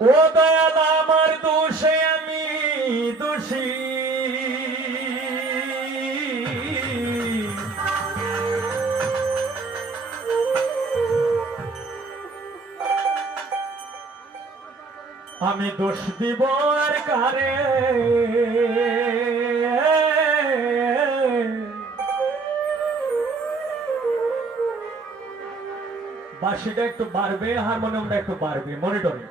ও দয়াল আমার দোষে আমি দোষী, আমি দোষ দিব আর কারে। বাঁশিটা একটু বাড়বে, হারমোনিয়ামটা একটু বাড়বে মনিটরে,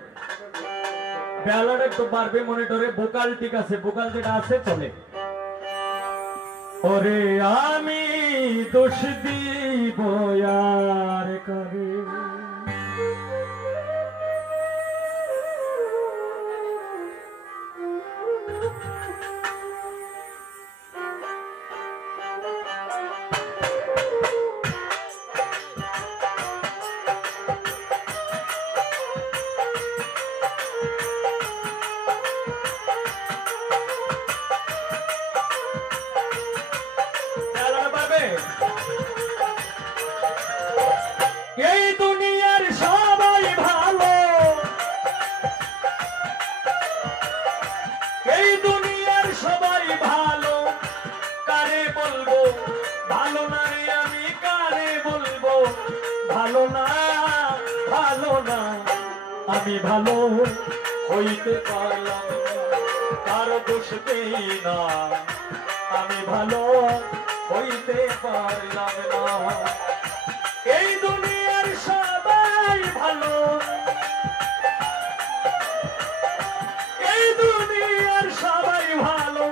বেলাটা একটু বাড়বে মনিটরে, ভোকাল ঠিক আছে, ভোকাল যেটা আছে চলে। ওরে আমি দোষ দিব আর কারে, এই দুনিয়ার সবাই ভালো, এই দুনিয়ার সবাই ভালো, কারে বলবো ভালো না রে, আমি কারে বলবো ভালো না, ভালো না। আমি ভালো হইতে পারলাম কার দোষ দেই না, আমি ভালো হইতে পারলাম না। এই দুনিয়ার সবাই ভালো, এই দুনিয়ার সবাই ভালো,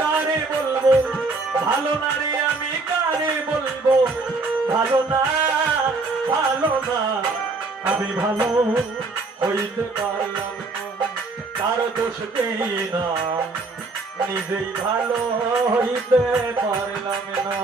কারে বলবো ভালো না রে, আমি কারে বলবো ভালো না, ভালো না। আমি ভালো হইতে পারলাম না, কারো দোষ দেই না, নিজেই ভালো হইতে পারলাম না।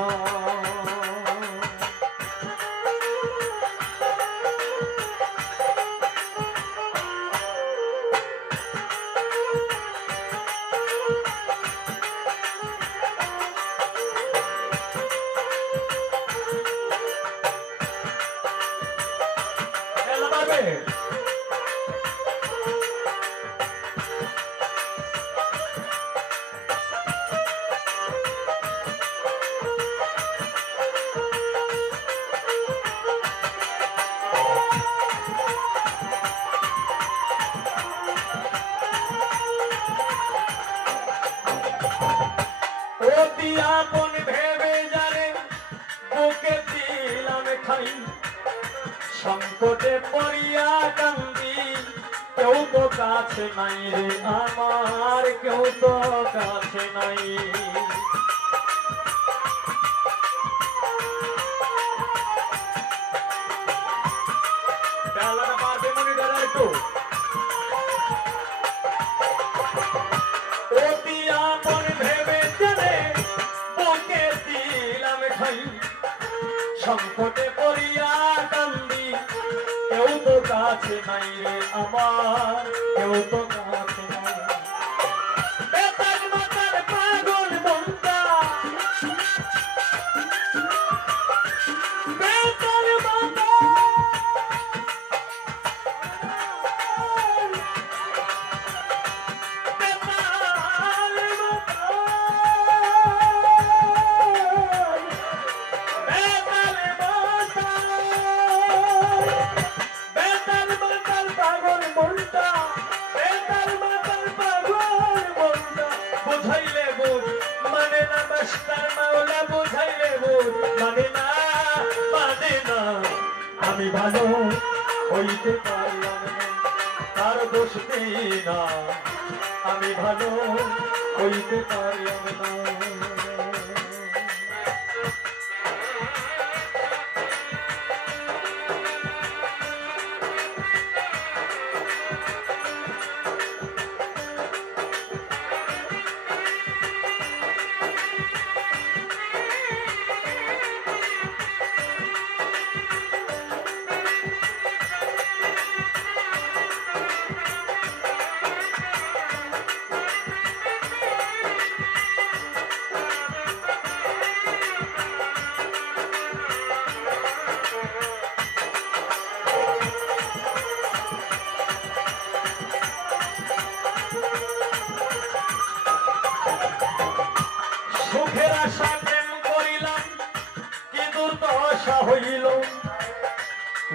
অতি আপন ভেবে যারে বুকে দিলাম খাই, সংকটে পড়িয়া কান্দি, কেউ তো কাছে নাই রে আমার, কেউ তো কাছে নাই। বেলাটা বাড়বে মনিটরে একটু। অতি আপন ভেবে যারে বুকে দিলাম খাই, সংকটে পড়িয়া কান্দি, কেউ তো কাছে নাই রে আমার, কেউ তো কাছে নাই। বেতার মাতার পাগল মনটা, বেতার মাতার আমি ভালো হইতে পারলাম না, তার দোষ দেই না, আমি ভালো হইতে পারলাম না।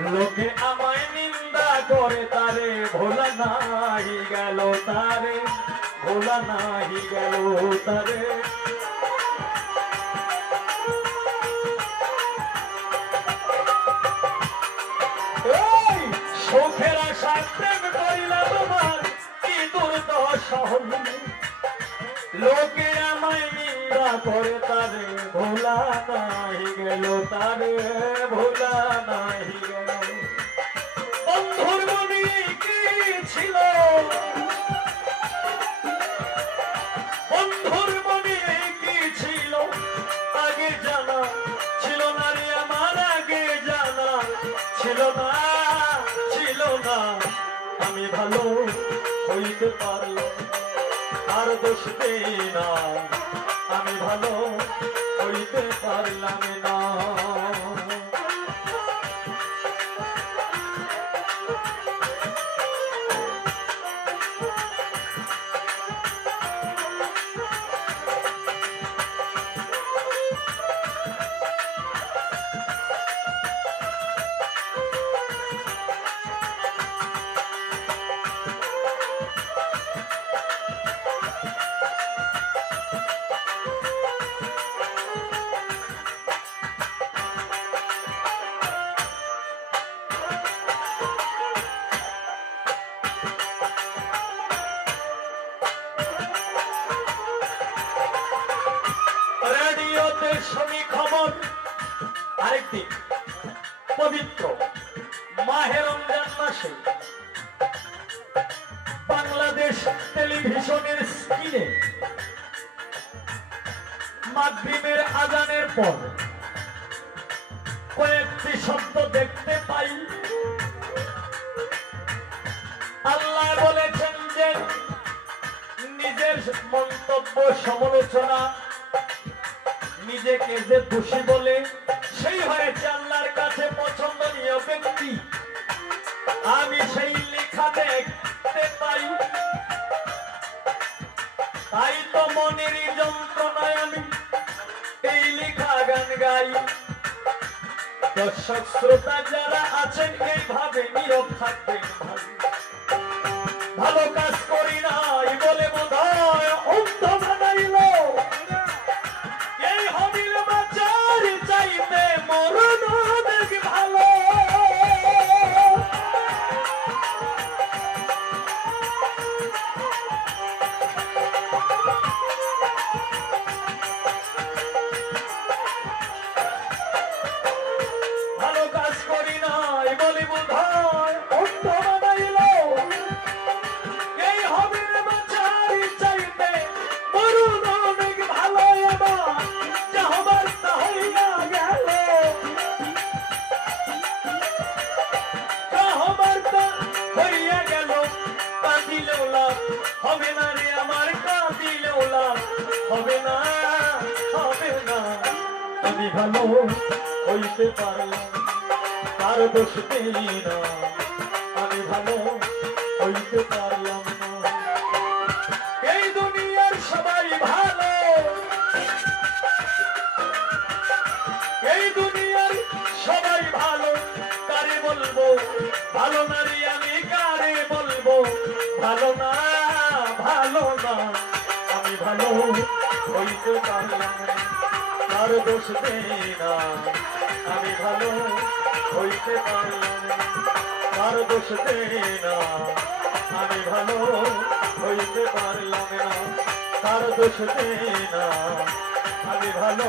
লোকে আমায় নিন্দা করে তারে ভোলা নাহি গেল তারে ভোলা নাহি গেল তারে সুখের আশা প্রেম করিলা তোমার কি দুর্দশা হল লোকে আমায় নিন্দা করে তারে ভোলা নাহি গেল তারে ভোলা নাহি গেল বন্ধুর মনে কি ছিল বন্ধুর মনে কি ছিল আগে জানা ছিল না রে আমার আগে জানা ছিল না আমি ভালো হইতে পারলাম আর দোষ দেই না আমি ভালো হইতে পারলাম না শুনি খবর আরেকদিন পবিত্র মাহে রমজান মাসে বাংলাদেশ টেলিভিশনের স্ক্রিনে মাগরিবের আজানের পর কয়েকটি শব্দ দেখতে পাই আল্লাহ বলেছেন যে নিজের মন্তব্য সমালোচনা নিজেকে যে দোষী বলে সেই হয়েছে আল্লাহর কাছে পছন্দনীয় ব্যক্তি আমি সেই লেখা দেখতে পাই তাই তো মনের যন্ত্রণায় আমি এই লেখা গান গাই দর্শক শ্রোতা যারা আছেন এইভাবে নীরব থাকবেন ভালো কাজ করি নাই বলে বোধহয় অন্ধ বানাইল হবে না রে আমার কাঁদিলে ওলাম হবে না আমি ভালো হইতে পারলাম তার দোষ দেই না আমি ভালো হইতে পারলাম না এই দুনিয়ার সবাই ভালো এই দুনিয়ার সবাই ভালো কারে বলবো ভালো না রে আমি কারে বলবো ভালো না আমি ভালো হইতে পারলাম তার দোষ দেই না আমি ভালো হইতে পারলাম তার দোষ দেই না আমি ভালো হইতে পারলাম না তার দোষ দেই না আমি ভালো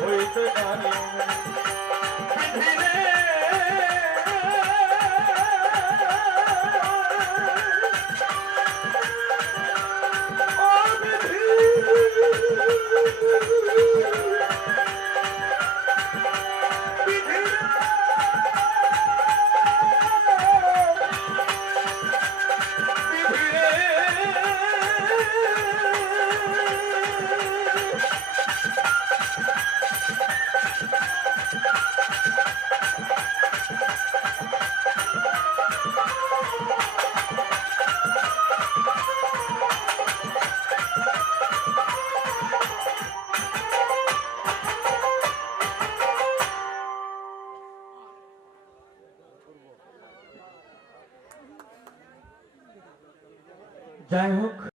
হইতে পারলাম না যাই হোক